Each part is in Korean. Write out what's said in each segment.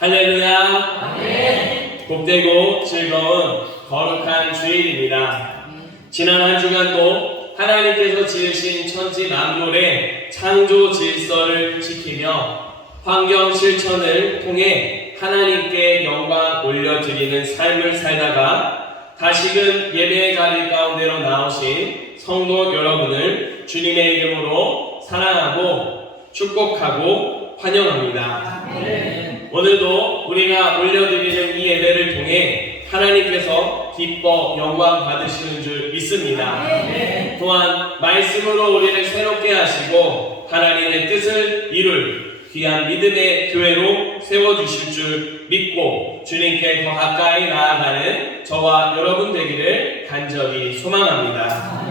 할렐루야. 복되고 즐거운 거룩한 주일입니다. 지난 한 주간도 하나님께서 지으신 천지 만물의 창조 질서를 지키며 환경 실천을 통해 하나님께 영광 올려드리는 삶을 살다가 다시금 예배의 자리 가운데로 나오신 성도 여러분을 주님의 이름으로 사랑하고 축복하고 환영합니다. 오늘도 우리가 올려드리는 이 예배를 통해 하나님께서 기뻐 영광 받으시는 줄 믿습니다. 또한 말씀으로 우리를 새롭게 하시고 하나님의 뜻을 이룰 귀한 믿음의 교회로 세워주실 줄 믿고 주님께 더 가까이 나아가는 저와 여러분 되기를 간절히 소망합니다.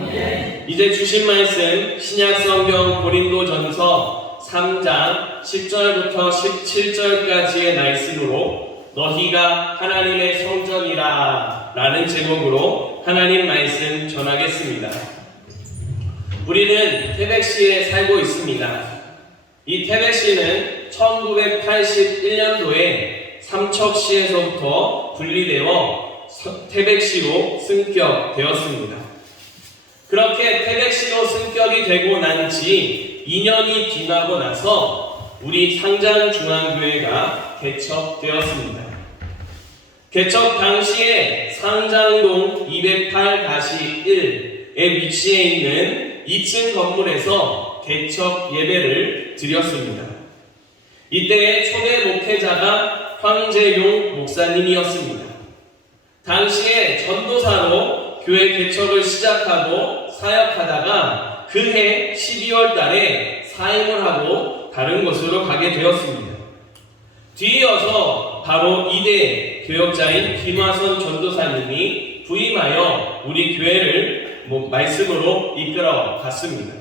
이제 주신 말씀 신약성경 고린도전서 3장 10절부터 17절까지의 말씀으로 너희가 하나님의 성전이라 라는 제목으로 하나님 말씀 전하겠습니다. 우리는 태백시에 살고 있습니다. 이 태백시는 1981년도에 삼척시에서부터 분리되어 서- 태백시로 승격되었습니다. 그렇게 태백시로 승격이 되고 난 지 2년이 지나고 나서 우리 상장중앙교회가 개척되었습니다. 개척 당시에 상장동 208-1에 위치해 있는 2층 건물에서 개척 예배를 드렸습니다. 이때의 초대 목회자가 황재용 목사님이었습니다. 당시에 전도사로 교회 개척을 시작하고 사역하다가 그해 12월 달에 사임을 하고 다른 곳으로 가게 되었습니다. 뒤이어서 바로 이대 교역자인 김화선 전도사님이 부임하여 우리 교회를 뭐 말씀으로 이끌어 갔습니다.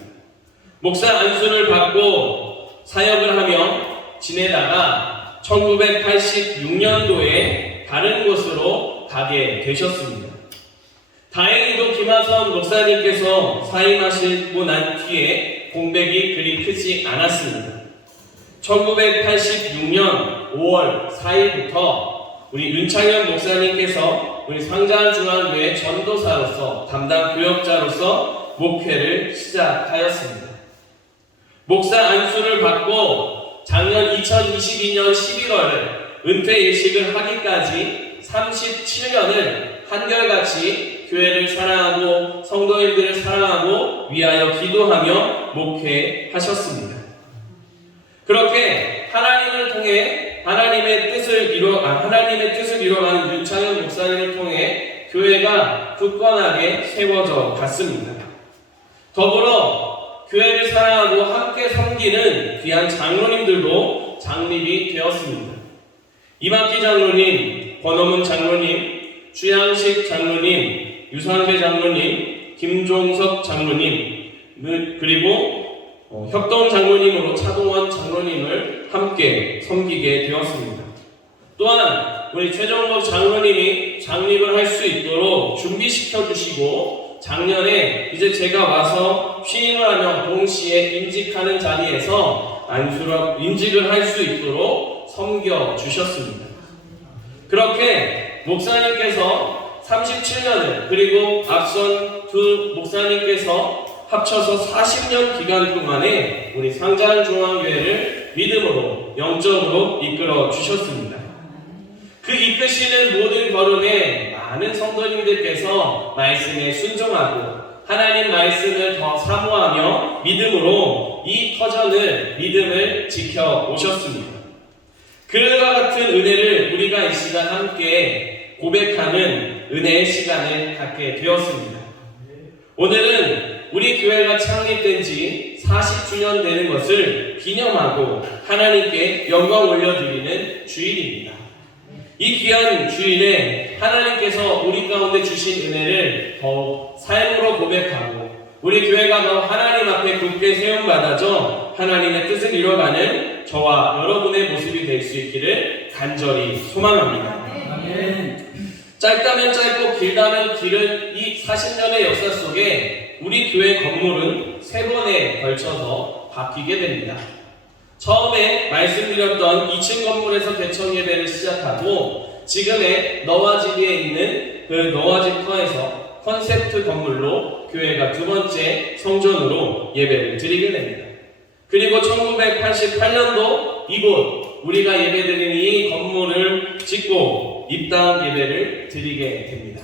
목사 안수를 받고 사역을 하며 지내다가 1986년도에 다른 곳으로 가게 되셨습니다. 다행히도 김하선 목사님께서 사임하시고 난 뒤에 공백이 그리 크지 않았습니다. 1986년 5월 4일부터 우리 윤창현 목사님께서 우리 상장중앙교회 전도사로서 담당 교역자로서 목회를 시작하였습니다. 목사 안수를 받고 작년 2022년 11월 은퇴 예식을 하기까지 37년을 한결같이 교회를 사랑하고 성도인들을 사랑하고 위하여 기도하며 목회하셨습니다. 그렇게 하나님을 통해 하나님의 뜻을 이루어 아, 하나님의 뜻을 이루어가는 윤창현 목사님을 통해 교회가 굳건하게 세워져 갔습니다. 더불어 교회를 사랑하고 함께 섬기는 귀한 장로님들도 장립이 되었습니다. 이만기 장로님, 권호문 장로님, 주양식 장로님, 유상배 장로님, 김종석 장로님, 그리고 어, 협동 장로님으로 차동원 장로님을 함께 섬기게 되었습니다. 또한 우리 최정복 장로님이 장립을 할 수 있도록 준비시켜 주시고 작년에 이제 제가 와서 취임을 하며 동시에 임직하는 자리에서 안수를 임직을 할 수 있도록 섬겨 주셨습니다. 그렇게 목사님께서 37년을 그리고 앞선 두 목사님께서 합쳐서 40년 기간 동안에 우리 상장중앙교회를 믿음으로 영적으로 이끌어 주셨습니다. 그 이끄시는 모든 걸음에 많은 성도님들께서 말씀에 순종하고 하나님 말씀을 더 사모하며 믿음으로 이 터전을 믿음을 지켜 오셨습니다. 그와 같은 은혜를 우리가 이 시간 함께 고백하는 은혜의 시간을 갖게 되었습니다. 오늘은 우리 교회가 창립된 지 40주년 되는 것을 기념하고 하나님께 영광 올려드리는 주일입니다. 이 귀한 주일에 하나님께서 우리 가운데 주신 은혜를 더 삶으로 고백하고 우리 교회가 더 하나님 앞에 굳게 세움받아져 하나님의 뜻을 이뤄가는 저와 여러분의 모습이 될 수 있기를 간절히 소망합니다. 짧다면 짧고 길다면 길은 이 40년의 역사 속에 우리 교회 건물은 세 번에 걸쳐서 바뀌게 됩니다. 처음에 말씀드렸던 2층 건물에서 개천 예배를 시작하고 지금의 너와 집에 있는 그 너와 집 터에서 컨셉트 건물로 교회가 두 번째 성전으로 예배를 드리게 됩니다. 그리고 1988년도 이곳 우리가 예배드리는 이 건물을 짓고 입당 예배를 드리게 됩니다.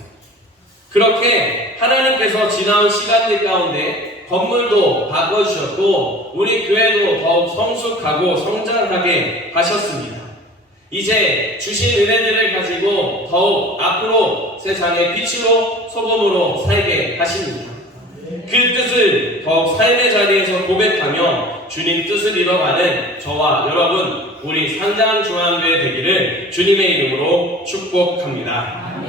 그렇게 하나님께서 지나온 시간들 가운데 건물도 바꿔주셨고 우리 교회도 더욱 성숙하고 성장하게 하셨습니다. 이제 주신 은혜들을 가지고 더욱 앞으로 세상의 빛으로 소금으로 살게 하십니다. 그 뜻을 더욱 삶의 자리에서 고백하며 주님 뜻을 이뤄가는 저와 여러분 우리 상장중앙교회 되기를 주님의 이름으로 축복합니다.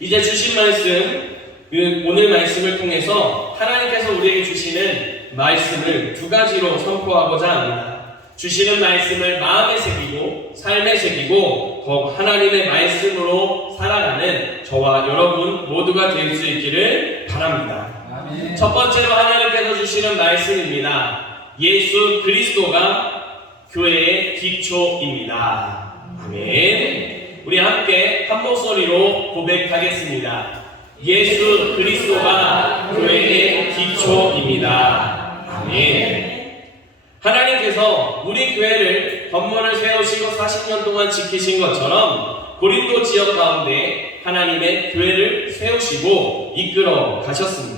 이제 주신 말씀 그 오늘 말씀을 통해서 하나님께서 우리에게 주시는 말씀을 두 가지로 선포하고자 합니다. 주시는 말씀을 마음에 새기고 삶에 새기고 더욱 하나님의 말씀으로 살아가는 저와 여러분 모두가 될 수 있기를 바랍니다. 첫 번째로 하나님께서 주시는 말씀입니다. 예수 그리스도가 교회의 기초입니다. 아멘. 우리 함께 한 목소리로 고백하겠습니다. 예수 그리스도가 교회의 기초입니다. 아멘. 하나님께서 우리 교회를 건물을 세우시고 40년 동안 지키신 것처럼 고린도 지역 가운데 하나님의 교회를 세우시고 이끌어 가셨습니다.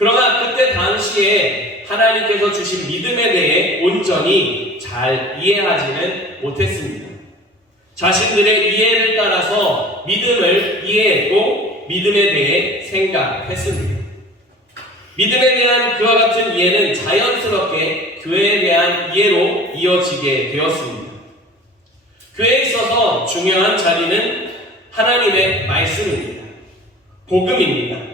그러나 그때 당시에 하나님께서 주신 믿음에 대해 온전히 잘 이해하지는 못했습니다. 자신들의 이해를 따라서 믿음을 이해했고 믿음에 대해 생각했습니다. 믿음에 대한 그와 같은 이해는 자연스럽게 교회에 대한 이해로 이어지게 되었습니다. 교회에 있어서 중요한 자리는 하나님의 말씀입니다. 복음입니다.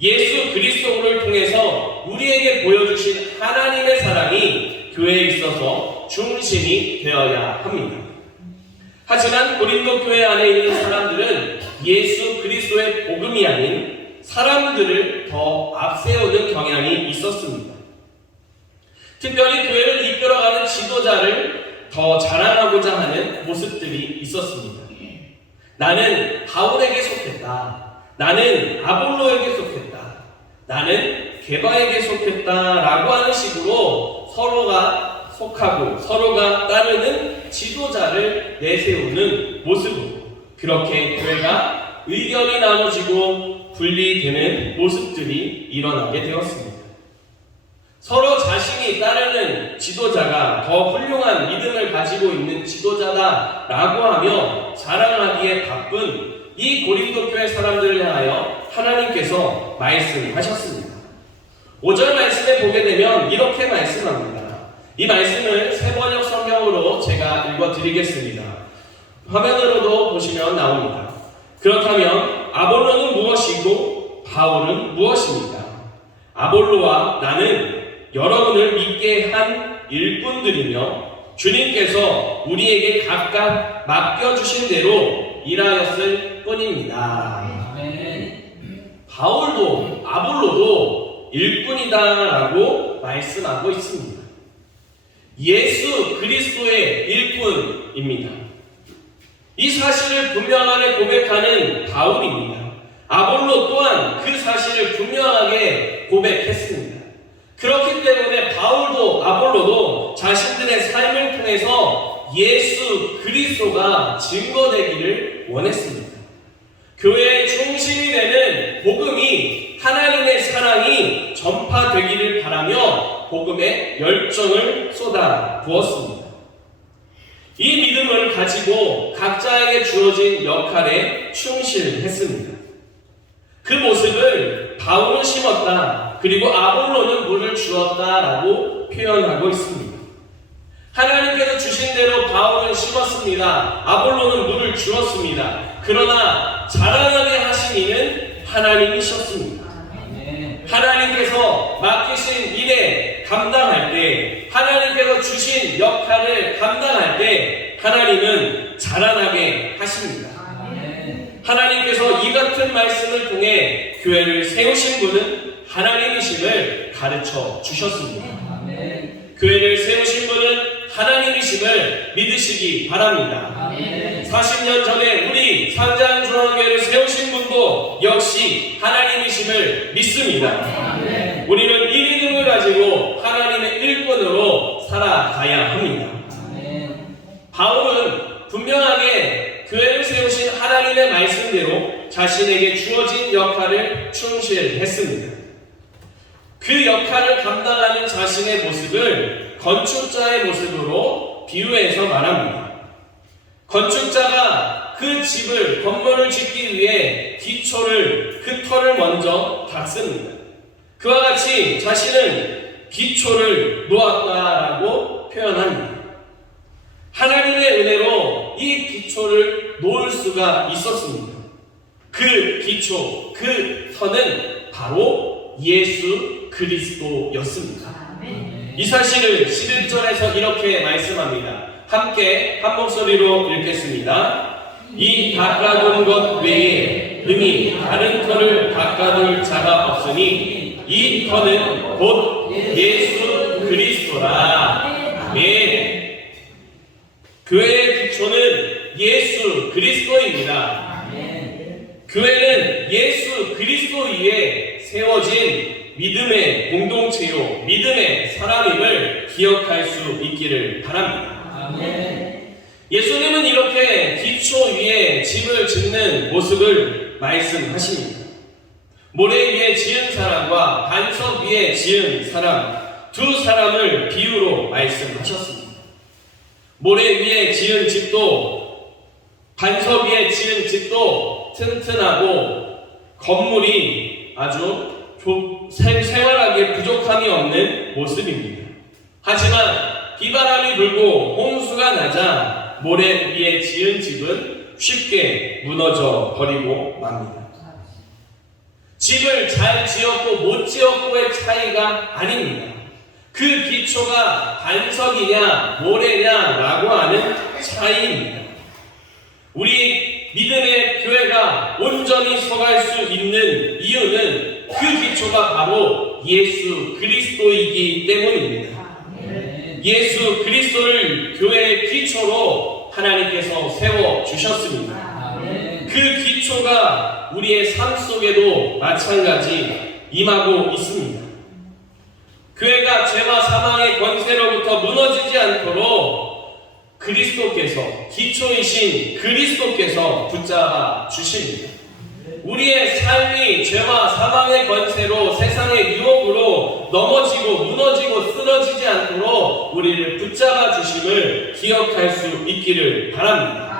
예수 그리스도를 통해서 우리에게 보여주신 하나님의 사랑이 교회에 있어서 중심이 되어야 합니다. 하지만 고린도 교회 안에 있는 사람들은 예수 그리스도의 복음이 아닌 사람들을 더 앞세우는 경향이 있었습니다. 특별히 교회를 이끌어가는 지도자를 더 자랑하고자 하는 모습들이 있었습니다. 나는 바울에게 속했다. 나는 아볼로에게 속했다. 나는 개바에게 속했다라고 하는 식으로 서로가 속하고 서로가 따르는 지도자를 내세우는 모습으로 그렇게 교회가 의견이 나눠지고 분리되는 모습들이 일어나게 되었습니다. 서로 자신이 따르는 지도자가 더 훌륭한 믿음을 가지고 있는 지도자다라고 하며 자랑하기에 바쁜 이 고린도 교회 사람들을 향하여 하나님께서 말씀하셨습니다. 5절 말씀에 보게 되면 이렇게 말씀합니다. 이 말씀을 세번역 성경으로 제가 읽어드리겠습니다. 화면으로도 보시면 나옵니다. 그렇다면 아볼로는 무엇이고 바울은 무엇입니까? 아볼로와 나는 여러분을 믿게 한 일꾼들이며 주님께서 우리에게 각각 맡겨주신 대로 일하였을 뿐입니다. 바울도 아볼로도 일꾼이다라고 말씀하고 있습니다. 예수 그리스도의 일꾼입니다. 이 사실을 분명하게 고백하는 바울입니다. 아볼로 또한 그 사실을 분명하게 고백했습니다. 그렇기 때문에 바울도 아볼로도 자신들의 삶을 통해서 예수 그리스도가 증거되기를 원했습니다. 교회의 중심이 되는 복음이 하나님의 사랑이 전파되기를 바라며 복음의 열정을 쏟아 부었습니다. 이 믿음을 가지고 각자에게 주어진 역할에 충실했습니다. 그 모습을 바울은 심었다. 그리고 아볼로는 물을 주었다라고 표현하고 있습니다. 하나님께서 주신 대로 바울은 심었습니다. 아볼로는 물을 주었습니다. 그러나 자라나게 하신 이는 하나님이셨습니다. 하나님께서 맡기신 일에 감당할 때, 하나님께서 주신 역할을 감당할 때, 하나님은 자라나게 하십니다. 하나님께서 이 같은 말씀을 통해 교회를 세우신 분은 하나님이심을 가르쳐 주셨습니다. 교회를 세우신 분은 하나님이심을 믿으시기 바랍니다. 아멘. 40년 전에 우리 상장중앙교회를 세우신 분도 역시 하나님이심을 믿습니다. 아멘. 우리는 이 믿음을 가지고 하나님의 일꾼으로 살아가야 합니다. 아멘. 바울은 분명하게 교회를 세우신 하나님의 말씀대로 자신에게 주어진 역할을 충실했습니다. 그 역할을 감당하는 자신의 모습을 건축자의 모습으로 비유해서 말합니다. 건축자가 그 집을 건물을 짓기 위해 기초를 그 터를 먼저 닦습니다. 그와 같이 자신은 기초를 놓았다라고 표현합니다. 하나님의 은혜로 이 기초를 놓을 수가 있었습니다. 그 기초, 그 터는 바로 예수 그리스도였습니다. 이 사실을 11절에서 이렇게 말씀합니다. 함께 한 목소리로 읽겠습니다. 이 닦아둔 것 외에 능히 다른 터를 닦아둘 자가 없으니 이 터는 곧 예수 그리스도라. 아멘. 교회의 기초는 예수 그리스도입니다. 교회는 예수 그리스도 위에 세워진 믿음의 공동체요, 믿음의 사람임을 기억할 수 있기를 바랍니다. 아멘. 예수님은 이렇게 기초 위에 집을 짓는 모습을 말씀하십니다. 모래 위에 지은 사람과 반석 위에 지은 사람, 두 사람을 비유로 말씀하셨습니다. 모래 위에 지은 집도 반석 위에 지은 집도 튼튼하고 건물이 아주 조- 생- 생활하기에 부족함이 없는 모습입니다. 하지만 비바람이 불고 홍수가 나자 모래 위에 지은 집은 쉽게 무너져 버리고 맙니다. 집을 잘 지었고 못 지었고의 차이가 아닙니다. 그 기초가 반석이냐 모래냐라고 하는 차이입니다. 우리 믿음의 교회가 온전히 서갈 수 있는 이유는 그 기초가 바로 예수 그리스도이기 때문입니다. 예수 그리스도를 교회의 기초로 하나님께서 세워 주셨습니다. 그 기초가 우리의 삶 속에도 마찬가지 임하고 있습니다. 교회가 죄와 사망의 권세로부터 무너지지 않도록 그리스도께서 기초이신 그리스도께서 붙잡아 주십니다. 우리의 삶이 죄와 사망의 권세로 세상의 유혹으로 넘어지고 무너지고 쓰러지지 않도록 우리를 붙잡아 주심을 기억할 수 있기를 바랍니다.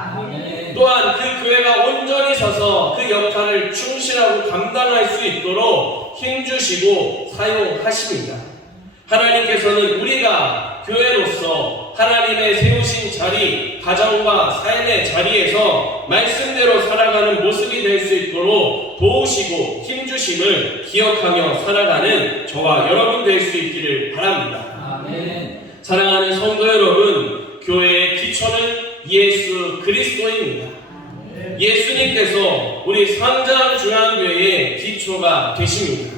또한 그 교회가 온전히 서서 그 역할을 충실하고 감당할 수 있도록 힘주시고 사용하십니다. 하나님께서는 우리가 교회로서 하나님의 세우신 자리, 가정과 삶의 자리에서 말씀대로 살아가는 모습이 될 수 있도록 도우시고 힘주심을 기억하며 살아가는 저와 여러분 될 수 있기를 바랍니다. 아멘. 사랑하는 성도 여러분, 교회의 기초는 예수 그리스도입니다. 예수님께서 우리 상장중앙교회의 기초가 되십니다.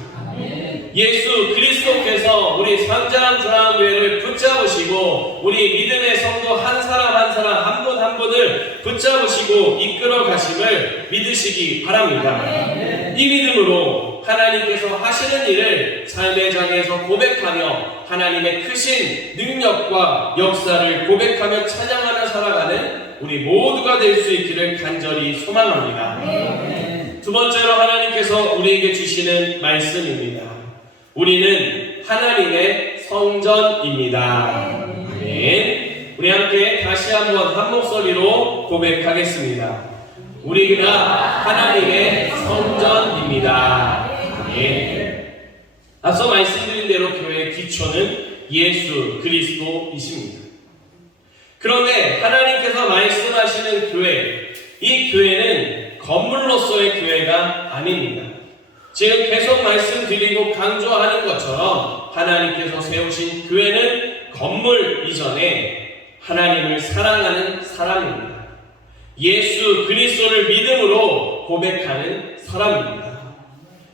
예수 그리스도께서 우리 상장중앙교회를 붙잡으시고 우리 믿음의 성도 한 사람 한 사람 한분한 분을 붙잡으시고 이끌어 가심을 믿으시기 바랍니다. 이 믿음으로 하나님께서 하시는 일을 삶의 장에서 고백하며 하나님의 크신 능력과 역사를 고백하며 찬양하며 살아가는 우리 모두가 될 수 있기를 간절히 소망합니다. 두 번째로 하나님께서 우리에게 주시는 말씀입니다. 우리는 하나님의 성전입니다. 아멘. 우리 함께 다시 한번 한 목소리로 고백하겠습니다. 우리가 하나님의 성전입니다. 아멘. 앞서 말씀드린 대로 교회의 기초는 예수 그리스도이십니다. 그런데 하나님께서 말씀하시는 교회, 이 교회는 건물로서의 교회가 아닙니다. 지금 계속 말씀드리고 강조하는 것처럼 하나님께서 세우신 교회는 건물 이전에 하나님을 사랑하는 사람입니다. 예수 그리스도를 믿음으로 고백하는 사람입니다.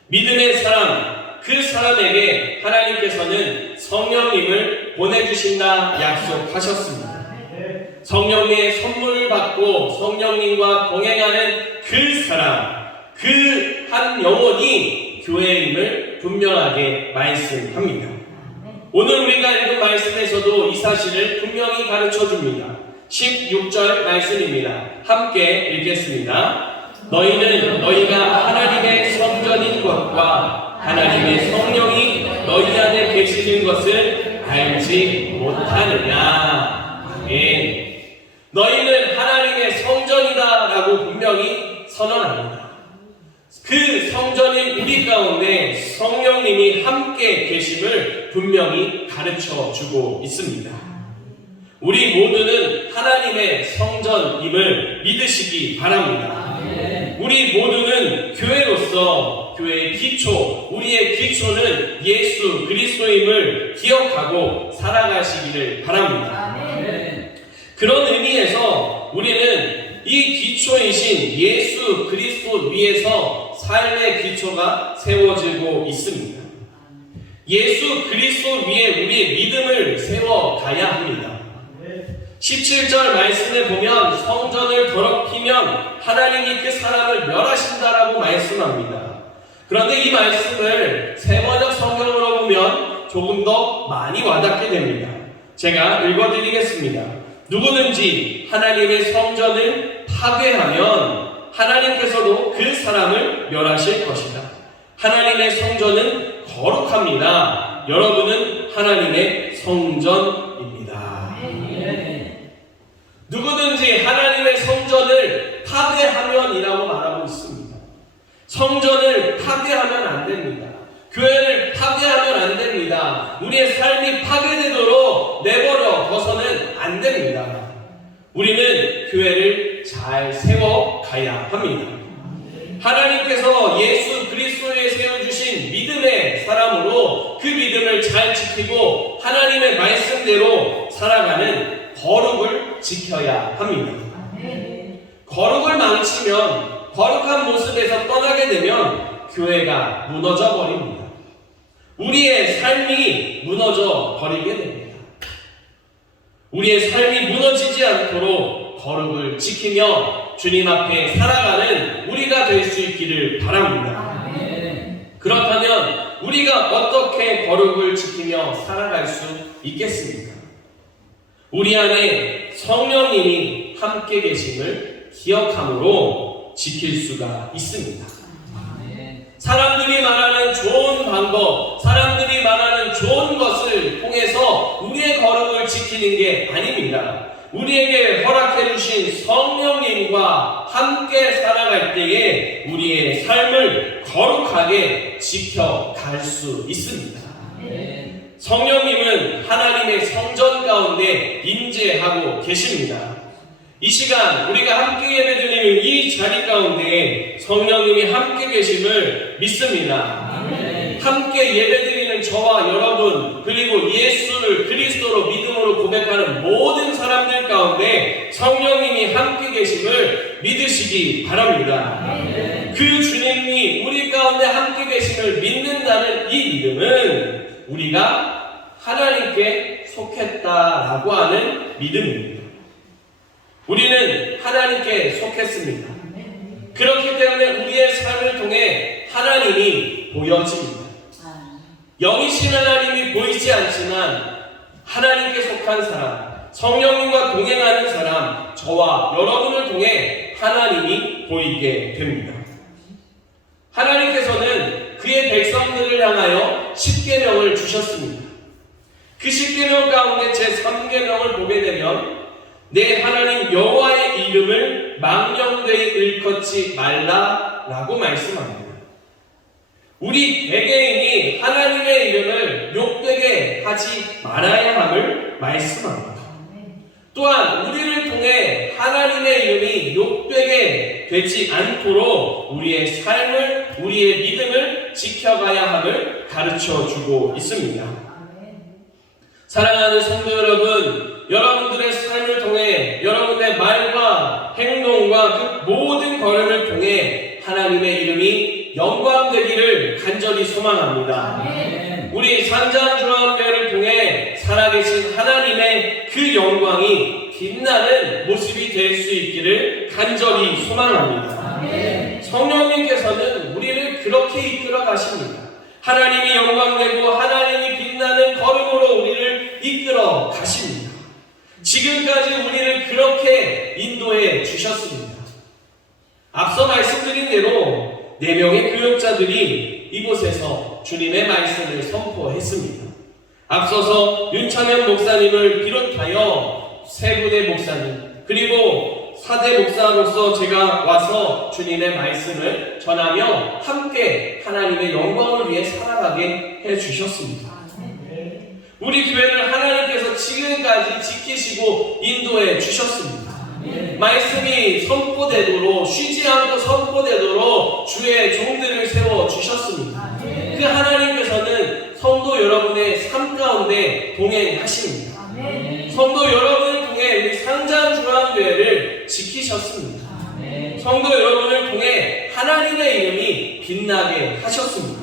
믿음의 사람, 그그 사람에게 하나님께서는 성령님을 보내주신다 약속하셨습니다. 성령님의 선물을 받고 성령님과 동행하는 그 사람, 그 한 영혼이 교회임을 분명하게 말씀합니다. 오늘 우리가 읽은 말씀에서도 이 사실을 분명히 가르쳐 줍니다. 16절 말씀입니다. 함께 읽겠습니다. 너희는 너희가 하나님의 성전인 것과 하나님의 성령이 너희 안에 계시는 것을 알지 못하느냐. 아멘. 너희는 하나님의 성전이다라고 분명히 선언합니다. 그 성전인 우리 가운데 성령님이 함께 계심을 분명히 가르쳐 주고 있습니다. 우리 모두는 하나님의 성전임을 믿으시기 바랍니다. 우리 모두는 교회로서 교회의 기초, 우리의 기초는 예수 그리스도임을 기억하고 살아가시기를 바랍니다. 그런 의미에서 우리는 이 기초이신 예수 그리스도 위에서 삶의 기초가 세워지고 있습니다. 예수 그리스도 위에 우리의 믿음을 세워 가야 합니다. 17절 말씀에 보면 성전을 더럽히면 하나님이 그 사람을 멸하신다라고 말씀합니다. 그런데 이 말씀을 세번역 성경으로 보면 조금 더 많이 와닿게 됩니다. 제가 읽어드리겠습니다. 누구든지 하나님의 성전을 파괴하면 하나님께서도 그 사람을 멸하실 것이다. 하나님의 성전은 거룩합니다. 여러분은 하나님의 성전입니다. 누구든지 하나님의 성전을 파괴하면이라고 말하고 있습니다. 성전을 파괴하면 안 됩니다. 교회를 파괴하면 안 됩니다. 우리의 삶이 파괴되도록 내버려 둬서는 안 됩니다. 우리는 교회를 잘 세워 가야 합니다. 하나님께서 예수 그리스도에 세워주신 믿음의 사람으로 그 믿음을 잘 지키고 하나님의 말씀대로 살아가는 거룩을 지켜야 합니다. 거룩을 망치면 거룩한 모습에서 떠나게 되면 교회가 무너져 버립니다. 우리의 삶이 무너져 버리게 됩니다. 우리의 삶이 무너지지 않도록 거룩을 지키며 주님 앞에 살아가는 우리가 될 수 있기를 바랍니다. 그렇다면 우리가 어떻게 거룩을 지키며 살아갈 수 있겠습니까? 우리 안에 성령님이 함께 계심을 기억함으로 지킬 수가 있습니다. 사람들이 말하는 좋은 방법, 사람들이 말하는 좋은 것을 통해서 우리의 거룩을 지키는 게 아닙니다. 우리에게 허락해 주신 성령님과 함께 살아갈 때에 우리의 삶을 거룩하게 지켜갈 수 있습니다. 성령님은 하나님의 성전 가운데 임재하고 계십니다. 이 시간 우리가 함께 예배드리는 이 자리 가운데 성령님이 함께 계심을 믿습니다. 함께 예배드리는 저와 여러분 그리고 예수를 그리스도로 믿음으로 고백하는 모든 사람들 가운데 성령님이 함께 계심을 믿으시기 바랍니다. 그 주님이 우리 가운데 함께 계심을 믿는다는 이 믿음은 우리가 하나님께 속했다라고 하는 믿음입니다. 우리는 하나님께 속했습니다. 그렇기 때문에 우리의 삶을 통해 하나님이 보여집니다. 영이신 하나님이 보이지 않지만 하나님께 속한 사람, 성령님과 동행하는 사람, 저와 여러분을 통해 하나님이 보이게 됩니다. 하나님께서는 그의 백성들을 향하여 십계명을 주셨습니다. 그 십계명 가운데 제 3계명을 보게 되면 내 하나님 여호와의 이름을 망령되이 일컫지 말라라고 말씀합니다. 우리 개개인이 하나님의 이름을 욕되게 하지 말아야 함을 말씀합니다. 또한 우리를 통해 하나님의 이름이 욕되게 되지 않도록 우리의 삶을 우리의 믿음을 지켜가야 함을 가르쳐 주고 있습니다. 사랑하는 성도 여러분, 여러분들의 삶을 통해 여러분의 말과 행동과 그 모든 걸음을 통해 하나님의 이름이 영광되기를 간절히 소망합니다. 아멘. 우리 산장중앙교회를 통해 살아계신 하나님의 그 영광이 빛나는 모습이 될 수 있기를 간절히 소망합니다. 아멘. 성령님께서는 우리를 그렇게 이끌어 가십니다. 하나님이 영광되고 하나님이 빛나는 걸음으로 우리를 이끌어 가십니다. 지금까지 우리를 그렇게 인도해 주셨습니다. 앞서 말씀드린 대로 네 명의 교육자들이 이곳에서 주님의 말씀을 선포했습니다. 앞서서 윤창현 목사님을 비롯하여 세 분의 목사님 그리고 사대 목사로서 제가 와서 주님의 말씀을 전하며 함께 하나님의 영광을 위해 살아가게 해 주셨습니다. 우리 교회를 하나님께서 지금까지 지키시고 인도해 주셨습니다. 말씀이 선포되도록 쉬지 않고 선포되도록 주의 종들을 세워 주셨습니다. 그 하나님께서는 성도 여러분의 삶 가운데 동행하십니다. 성도 여러분을 통해 우리 상장 중앙교회를 지키셨습니다. 성도 여러분을 통해 하나님의 이름이 빛나게 하셨습니다.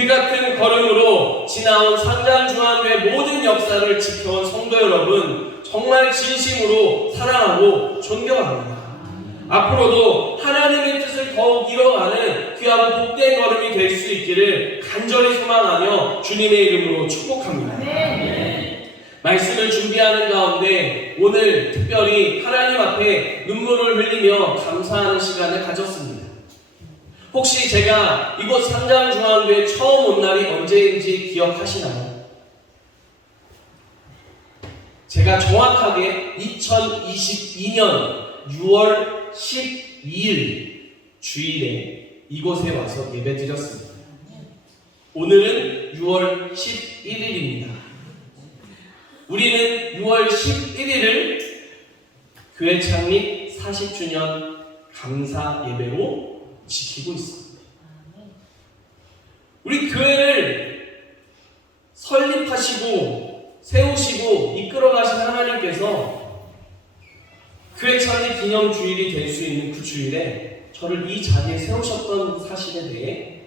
그 같은 걸음으로 지나온 상장중앙교회 모든 역사를 지켜온 성도 여러분 정말 진심으로 사랑하고 존경합니다. 앞으로도 하나님의 뜻을 더욱 이뤄가는 귀하고 복된 걸음이 될 수 있기를 간절히 소망하며 주님의 이름으로 축복합니다. 말씀을 준비하는 가운데 오늘 특별히 하나님 앞에 눈물을 흘리며 감사하는 시간을 가졌습니다. 혹시 제가 이곳 상장중앙교회 처음 온 날이 언제인지 기억하시나요? 제가 정확하게 2022년 6월 12일 주일에 이곳에 와서 예배 드렸습니다. 오늘은 6월 11일입니다. 우리는 6월 11일을 교회 창립 40주년 감사 예배로 지키고 있습니다. 우리 교회를 설립하시고 세우시고 이끌어 가신 하나님께서 교회 창립 기념 주일이 될 수 있는 그 주일에 저를 이 자리에 세우셨던 사실에 대해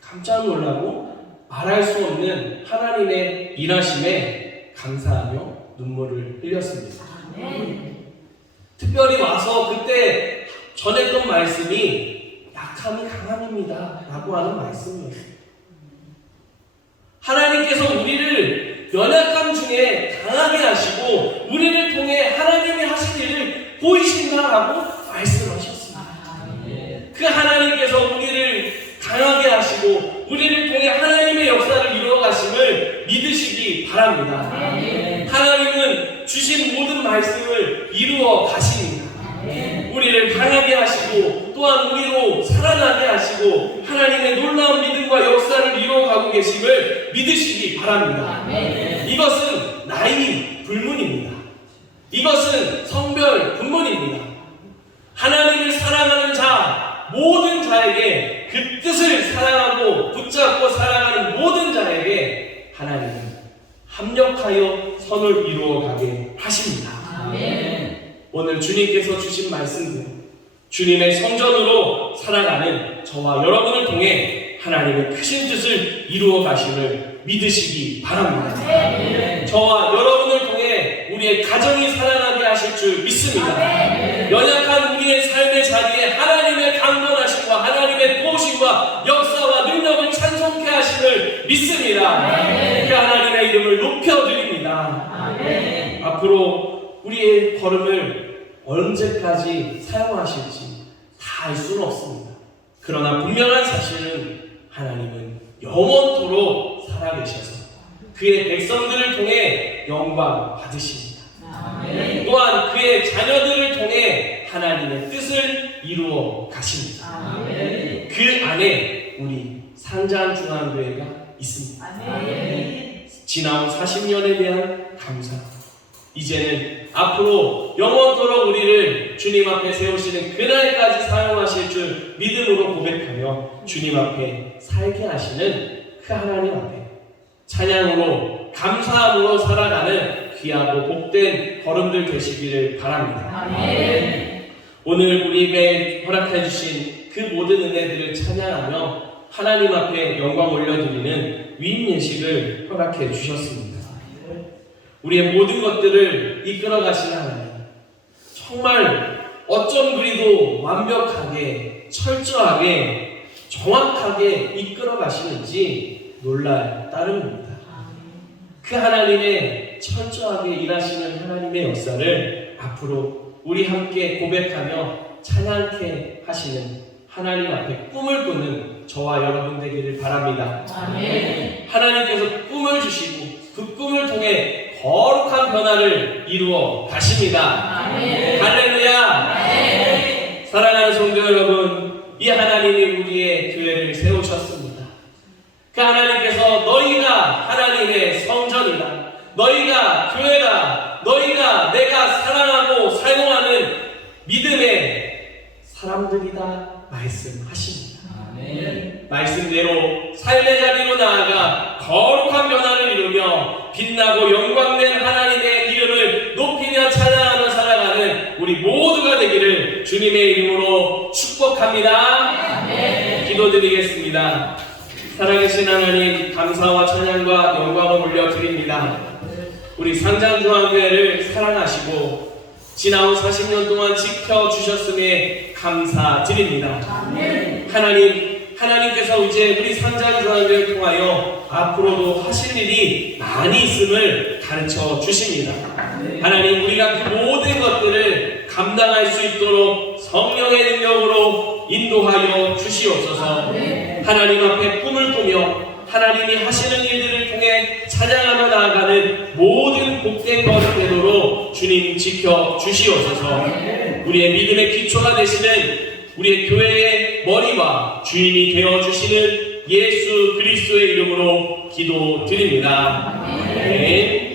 깜짝 놀라고 말할 수 없는 하나님의 일하심에 감사하며 눈물을 흘렸습니다. 특별히 와서 그때 전했던 말씀이 약함이 강함입니다. 라고 하는 말씀이었어요. 하나님께서 우리를 연약함 중에 강하게 하시고 우리를 통해 하나님이 하신 일을 보이신다라고 말씀하셨습니다. 그 하나님께서 우리를 강하게 하시고 우리를 통해 하나님의 역사를 이루어 가심을 믿으시기 바랍니다. 하나님은 주신 모든 말씀을 이루어 가십니다. 우리를 강하게 하시고 또한 우리로 살아나게 하시고 하나님의 놀라운 믿음과 역사를 이루어가고 계심을 믿으시기 바랍니다. 이것은 나이 불문입니다. 이것은 성별 불문입니다. 하나님을 사랑하는 자 모든 자에게 그 뜻을 사랑하고 붙잡고 살아가는 모든 자에게 하나님은 합력하여 선을 이루어가게 하십니다. 오늘 주님께서 주신 말씀들, 주님의 성전으로 살아가는 저와 여러분을 통해 하나님의 크신 뜻을 이루어 가심을 믿으시기 바랍니다. 저와 여러분을 통해 우리의 가정이 살아나게 하실 줄 믿습니다. 연약한 우리의 삶의 자리에 하나님의 강건하심과 하나님의 도우심과 역사와 능력을 찬송케 하심을 믿습니다. 그 하나님의 이름을 높여드립니다. 앞으로 우리의 걸음을 언제까지 사용하실지 다 알 수는 없습니다. 그러나 분명한 사실은 하나님은 영원토록 살아계셔서 그의 백성들을 통해 영광 받으십니다. 또한 그의 자녀들을 통해 하나님의 뜻을 이루어 가십니다. 그 안에 우리 상장중앙교회가 있습니다. 지나온 40년에 대한 감사. 이제는 앞으로 영원토록 우리를 주님 앞에 세우시는 그날까지 사용하실 줄 믿음으로 고백하며 주님 앞에 살게 하시는 그 하나님 앞에 찬양으로 감사함으로 살아가는 귀하고 복된 걸음들 되시기를 바랍니다. 오늘 우리에게 허락해 주신 그 모든 은혜들을 찬양하며 하나님 앞에 영광 올려드리는 위임 예식을 허락해 주셨습니다. 우리의 모든 것들을 이끌어 가시는 하나님. 정말 어쩜 그리도 완벽하게, 철저하게, 정확하게 이끌어 가시는지 놀랄 따름입니다. 그 하나님의 철저하게 일하시는 하나님의 역사를 앞으로 우리 함께 고백하며 찬양케 하시는 하나님 앞에 꿈을 꾸는 저와 여러분 되기를 바랍니다. 아멘. 하나님께서 꿈을 주시고 그 꿈을 통해 거룩한 변화를 이루어 가십니다. 아멘. 할렐루야! 사랑하는 성도 여러분, 이 하나님이 우리의 교회를 세우셨습니다. 그 하나님께서 너희가 하나님의 성전이다. 너희가 교회다. 너희가 내가 사랑하고 사용하는 믿음의 사람들이다. 말씀하십니다. 아멘. 말씀대로 삶의 자리로 나아가 거룩한 변화를 이루며 빛나고 영광된 하나님의 이름을 높이며 찬양하며 살아가는 우리 모두가 되기를 주님의 이름으로 축복합니다. 기도드리겠습니다. 살아계신 하나님 감사와 찬양과 영광을 올려드립니다. 우리 상장중앙교회를 사랑하시고 지나온 40년 동안 지켜주셨음에 감사드립니다. 하나님, 하나님께서 이제 우리 상장중앙교회를 통하여 앞으로도 하실 일이 많이 있음을 가르쳐 주십니다. 하나님, 우리가 그 모든 것들을 감당할 수 있도록 성령의 능력으로 인도하여 주시옵소서. 하나님 앞에 꿈을 꾸며 하나님이 하시는 일들을 통해 찬양하며 나아가는 모든 복된 것 되도록 주님 지켜 주시옵소서. 우리의 믿음의 기초가 되시는 우리의 교회의 머리와 주인이 되어 주시는 예수 그리스도의 이름으로 기도드립니다. 아멘.